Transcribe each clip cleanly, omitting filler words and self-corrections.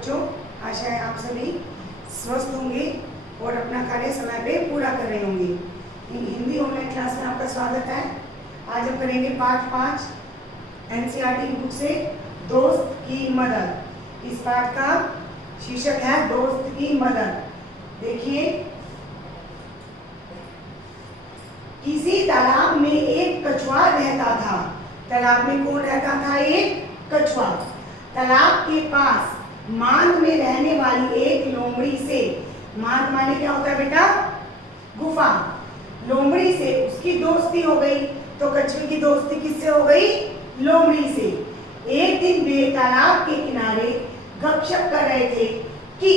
बच्चों, आशा है आप सभी स्वस्थ होंगे और अपना कार्य समय पे पूरा कर रहे होंगे। हिंदी ऑनलाइन क्लास में आपका स्वागत है। आज हम करेंगे पाठ 5 एनसीईआरटी की बुक से दोस्त की मदद। इस पाठ का शीर्षक है दोस्त की मदद। देखिए, किसी तालाब में एक कछुआ रहता था। तालाब में कौन रहता था? एक कछुआ। तालाब के पास मांद में रहने वाली एक लोमड़ी से, मांद माने क्या होता है बेटा? गुफा। लोमड़ी से उसकी दोस्ती हो गई। तो कछुए की दोस्ती किससे हो गई? लोमड़ी से। एक दिन वे तालाब के किनारे गपशप कर रहे थे कि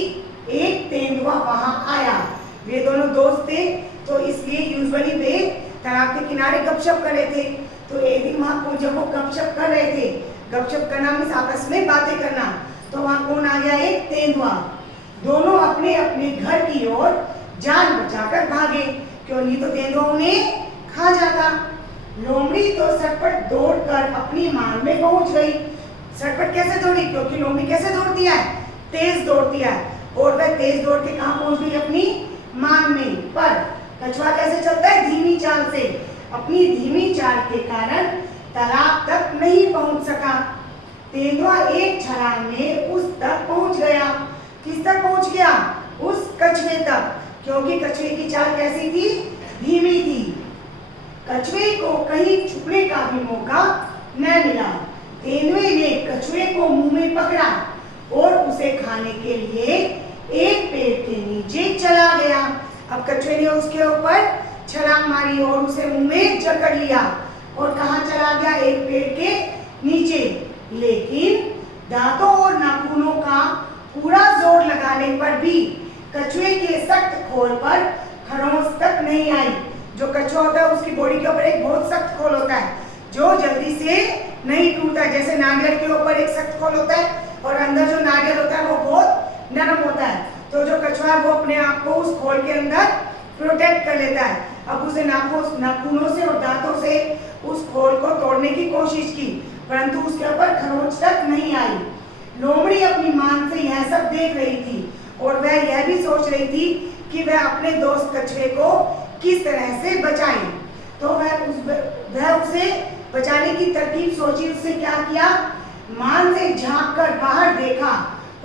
एक तेंदुआ वहां आया। वे दोनों दोस्त थे, तो इसलिए यूजुअली वे तालाब के किनारे गपशप कर रहे थे। तो एक दिन वहां जब वो गपशप कर रहे थे, गपशप करना मीन्स आपस में बातें करना, तो वहां कौन आ गया? एक तेंदुआ। दोनों अपने अपने घर की ओर जान बचाकर भागे, क्यों नहीं तो तेंदुआ उन्हें खा जाता। लोमड़ी तो सटपट दौड़कर अपनी मांद में पहुंच गई। सटपट कैसे दौड़ी? क्योंकि लोमड़ी कैसे दौड़ती है? तेज दौड़ती है। और वह तेज दौड़ के कहां पहुंच गई? अपनी मांद में। पर कछुआ कैसे चलता है? धीमी चाल से। अपनी धीमी चाल के कारण तालाब तक नहीं पहुंच सका। तेंदुआ एक छलांग में उस तक पहुंच गया। किस तक पहुंच गया? उस कछुए तक, क्योंकि कछुए की चाल कैसी थी? धीमी थी। कछुए को कहीं छुपने का भी मौका न मिला। तेंदुए ने कछुए को मुंह में पकड़ा और उसे खाने के लिए एक पेड़ के नीचे चला गया। अब कछुए ने उसके ऊपर छलांग मारी और उसे मुंह में जकड़ लिया और कहां चला गया? एक पेड़ के नीचे। लेकिन दांतों और नाखूनों का पूरा जोर लगाने पर भी कछुए के सख्त खोल पर खरोंच तक नहीं आई। जो कछुआ होता है उसकी बॉडी के ऊपर एक बहुत सख्त खोल होता है जो जल्दी से नहीं टूटता। जैसे नारियल के ऊपर एक सख्त खोल होता है और अंदर जो नारियल होता है वो बहुत नरम होता है। तो जो कछुआ है वो अपने आप को उस खोल के अंदर प्रोटेक्ट कर लेता है। अब उसे नाखूनों से और दांतों से उस खोल को तोड़ने की कोशिश की, परंतु उसके ऊपर खरोंच तक नहीं आई। लोमड़ी अपनी मांद से यह सब देख रही थी और वह यह भी सोच रही थी कि वह अपने दोस्त कछुए को किस तरह से बचाए। तो वह उसे बचाने की तरकीब सोची। उसने क्या किया? मांद से झांक कर बाहर देखा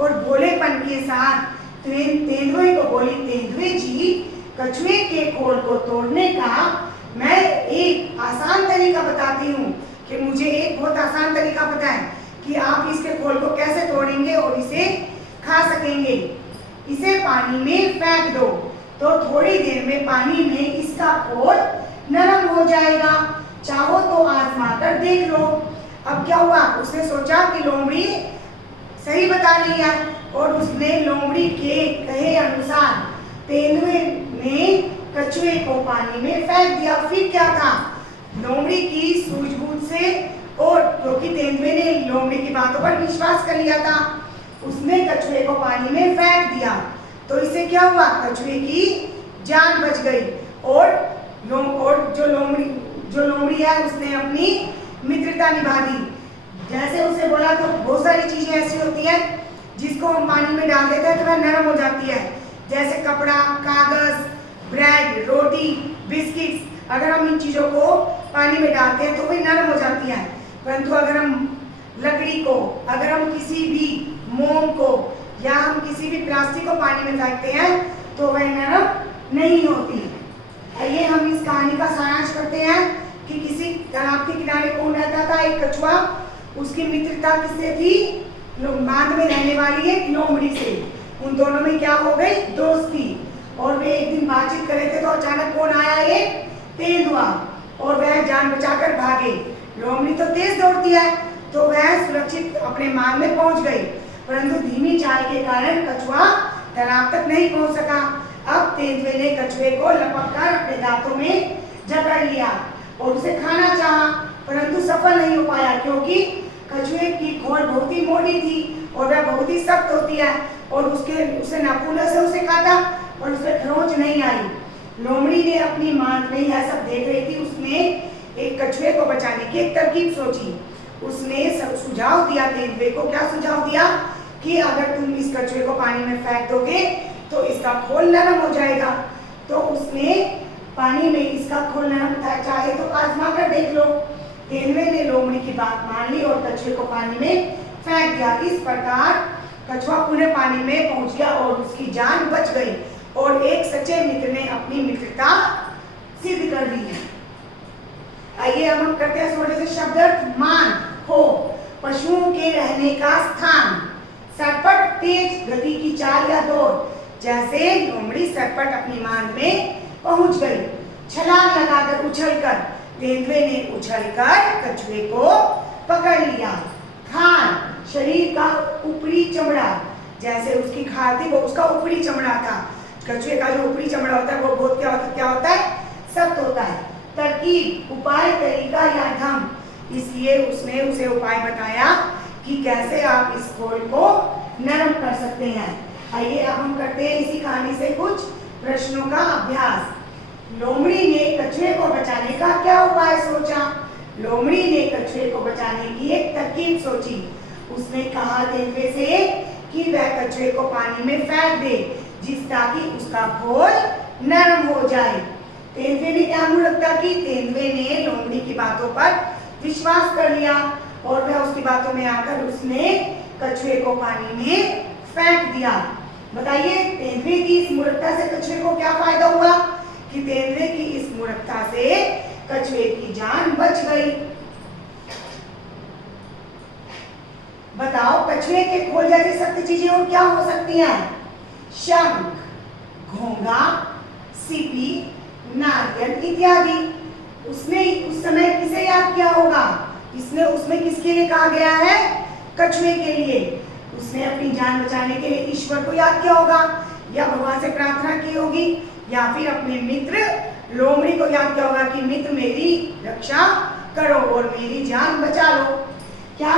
और भोलेपन के साथ तेंदुए को बोली, तेंदुए जी, कछुए के खोल को तोड़ने का मैं एक आसान तरीका बताती हूँ। कि मुझे एक बहुत आसान तरीका पता है कि आप इसके खोल को कैसे तोड़ेंगे और इसे खा सकेंगे। इसे पानी में फेंक दो, तो थोड़ी देर में पानी में इसका खोल नरम हो जाएगा। चाहो तो आजमा कर देख लो। अब क्या हुआ? उसने सोचा कि लोमड़ी सही बता रही है और उसने लोमड़ी के कहे अनुसार तेंदुए ने कछुए को पानी में फेंक दिया। फिर क्या था? लोमड़ी की सूझबूझ से, और क्योंकि तेंदुए ने लोमड़ी की बातों पर विश्वास कर लिया था, उसने कछुए को पानी में फेंक दिया। तो इससे क्या हुआ? कछुए की जान बच गई। और जो लोमड़ी है उसने अपनी मित्रता निभा दी। जैसे उसे बोला, तो बहुत सारी चीजें ऐसी होती है जिसको हम पानी में डाल देते हैं तो वह नरम हो जाती है। जैसे कपड़ा, कागज, ब्रेड, रोटी, बिस्किट्स, अगर हम इन चीजों को पानी में डालते हैं तो वे नरम हो जाती है। परंतु अगर हम लकड़ी को, अगर हम किसी भी मोम को या हम किसी भी प्लास्टिक को पानी में फेंकते हैं तो वह नरम नहीं होती। आइए हम इस कहानी का सारांश करते हैं कि किसी तालाब के किनारे कौन रहता था? एक कछुआ। उसकी मित्रता किससे थी? मांद में रहने वाली एक लोमड़ी से। उन दोनों में क्या हो गई? दोस्ती। और वे एक दिन बातचीत कर रहे थे तो अचानक कौन आया? एक तेंदुआ। और वह जान बचाकर भागे। लोमड़ी तो तेज दौड़ती है तो वह सुरक्षित अपने मांद में पहुंच गई, परंतु धीमी चाल के कारण कछुआ तालाब तक नहीं पहुंच सका। अब तेंदुए ने कछुए को लपककर अपने दांतों में जकड़ लिया और उसे खाना चाहा, परंतु सफल नहीं हो पाया, क्योंकि कछुए की खोल बहुत ही मोटी थी और वह बहुत ही सख्त होती है और उसे नाखूनों से उसे काटा और उसे खरोंच नहीं आई। लोमड़ी ने अपनी मांद में यह सब देख रही थी। उसने एक कछुए को बचाने की एक तरकीब सोची। उसने सुझाव दिया तेंदुए को। क्या सुझाव दिया? कि अगर तुम इस कछुए को पानी में फेंक दोगे तो इसका खोल नरम हो जाएगा। तो उसने पानी में इसका खोल नरम था, चाहे तो आजमा कर देख लो। तेंदुए ने लोमड़ी की बात मान ली और कछुए को पानी में फेंक दिया। इस प्रकार कछुआ पुनः पानी में पहुंच गया और उसकी जान बच गई और एक सच्चे मित्र ने अपनी मित्रता सिद्ध कर दी है। आइए अब हम करते हैं थोड़े से शब्द अर्थ। मान, हो, पशुओं के रहने का स्थान। सरपट, तेज गति की चाल या दौड़, जैसे लोमड़ी सरपट अपनी मांद में पहुंच गई। छलांग लगाकर, उछलकर, तेंदुए ने उछलकर कछुए को पकड़ लिया। खाल, शरीर का ऊपरी चमड़ा, जैसे उसकी खाल थी वो उसका ऊपरी चमड़ा था। कछुए का जो ऊपरी चमड़ा होता है वो बहुत क्या होता है, सख्त होता है। तरकीब, उपाय, तरीका या ढंग, इसलिए उसने उसे उपाय बताया कि कैसे आप इस खोल को नरम कर सकते हैं। आइए अब हम करते हैं इसी कहानी से कुछ प्रश्नों का अभ्यास। लोमड़ी ने कछुए को बचाने का क्या उपाय सोचा? लोमड़ी ने कछुए को बचाने की एक तरकीब सोची। उसने कहा तेंदुए से कि वह कछुए को पानी में फेंक दे, जिस ताकि उसका खोल नरम हो जाए। तेंदुए ने क्या मूर्खता की? तेंदुए ने लोमड़ी की बातों पर विश्वास कर लिया और वह उसकी बातों में आकर उसने कछुए को पानी में फेंक दिया। बताइए तेंदुए की इस मूर्खता से कछुए को क्या फायदा हुआ? कि तेंदुए की इस मूर्खता से कछुए की जान बच गई। बताओ कछुए के खोल जैसी सख्त चीजें और क्या हो सकती हैं? शंख, घोंगा, सीपी, नारियल इत्यादि। उसने उस समय किसे याद किया होगा? इसने उसमें किसके लिए कहा गया है? कछुए के लिए। उसने अपनी जान बचाने के लिए ईश्वर को याद किया होगा या भगवान से प्रार्थना की होगी या फिर अपने मित्र लोमड़ी को याद किया होगा कि मित्र मेरी रक्षा करो और मेरी जान बचा लो। क्या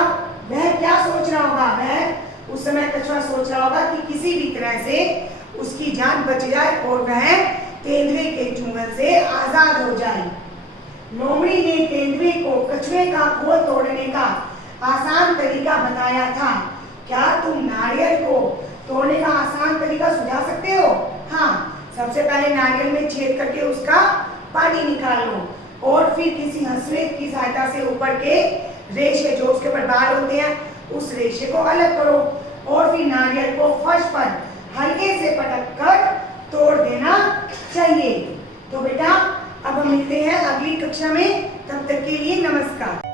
वह क्या सोच रहा होगा? वह उस समय कछुआ सोच रहा होगा कि किसी भी तरह से उसकी जान बच जाए और वह तेंदुए के चुंगल से आजाद हो जाए। लोमड़ी ने तेंदुए को कछुए का खोल तोड़ने का आसान तरीका बताया था। क्या तुम नारियल को तोड़ने का आसान तरीका सुझा सकते हो? हाँ, सबसे पहले नारियल में छेद करके उसका पानी निकाल लो और फिर किसी हंसुए की सहायता से ऊपर के रेशे जो उसके ऊपर बाल होते हैं उस रेशे को अलग करो और फिर नारियल को फर्श पर हल्के से पटक कर तोड़ देना चाहिए। तो बेटा अब हम मिलते हैं अगली कक्षा में, तब तक के लिए नमस्कार।